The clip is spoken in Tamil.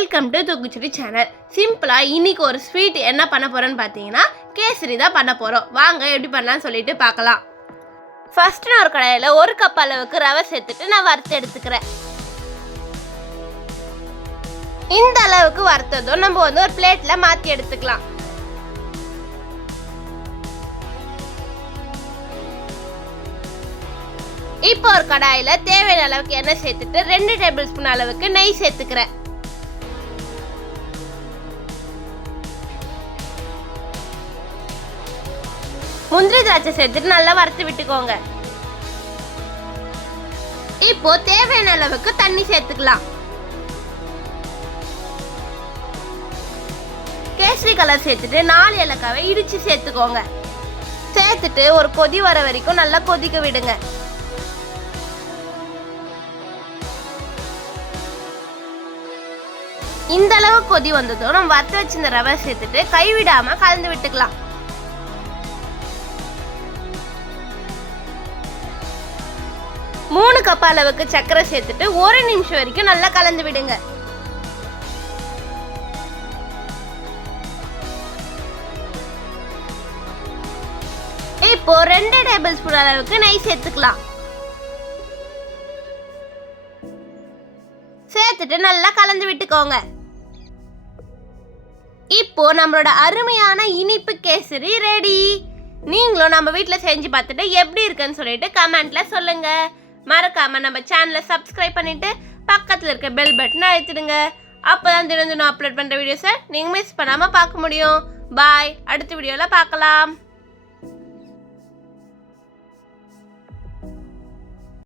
Welcome to தூக்குச்சுடி channel. சிம்பிளாக இன்னைக்கு ஒரு ஸ்வீட் என்ன பண்ண போகிறோன்னு பார்த்தீங்கன்னா கேசரி தான் பண்ண போகிறோம். வாங்க எப்படி பண்ணலான்னு சொல்லிட்டு பார்க்கலாம். ஃபர்ஸ்ட் நான் ஒரு கடாயில் 1 கப் அளவுக்கு ரவை சேர்த்துட்டு நான் வறுத்து எடுத்துக்கிறேன். இந்த அளவுக்கு வறுத்ததும் நம்ம ஒரு பிளேட்டில் மாற்றி எடுத்துக்கலாம். இப்போ ஒரு கடாயில் தேவையான அளவுக்கு எண்ணெய் சேர்த்துட்டு 2 டேபிள் ஸ்பூன் அளவுக்கு நெய் சேர்த்துக்கிறேன். முந்திரி திராட்சை சேர்த்துட்டு நல்லா வறுத்து விட்டுக்கோங்க. இப்போ தேவையான அளவுக்கு தண்ணி சேர்த்துக்கலாம். கேசரி கலர் சேர்த்துட்டு 4 ஏலக்காவை இடிச்சு சேர்த்துக்கோங்க. சேர்த்துட்டு ஒரு கொதி வர வரைக்கும் நல்லா கொதிக்க விடுங்க. இந்த அளவு கொதி வந்ததும் நம்ம வறுத்து வச்சிருந்த ரவை சேர்த்துட்டு கைவிடாம கலந்து விட்டுக்கலாம். மூணு கப் அளவுக்கு சர்க்கரை சேர்த்துட்டு 1 நிமிஷம் வரைக்கும் நல்லா கலந்து விடுங்க. இப்போ 2 டேபிள் ஸ்பூன் அளவுக்கு நெய் சேர்த்துக்கலாம். சேர்த்துட்டு நல்லா கலந்து விட்டுக்கோங்க. இப்போ நம்மளோட அருமையான இனிப்பு கேசரி ரெடி. நீங்களும் நம்ம வீட்டில் செஞ்சு பார்த்துட்டு எப்படி இருக்குன்னு சொல்லிட்டு கமெண்ட்ல சொல்லுங்க. மறக்காம நம்ம சேனலை சப்ஸ்கிரைப் பண்ணிட்டு பக்கத்தில் இருக்க பெல் பட்டன் அழுத்திடுங்க. அப்போதான் தினம் தினம் அப்லோட் பண்ற வீடியோஸை நீங்க மிஸ் பண்ணாம பார்க்க முடியும். பாய், அடுத்த வீடியோல பார்க்கலாம்.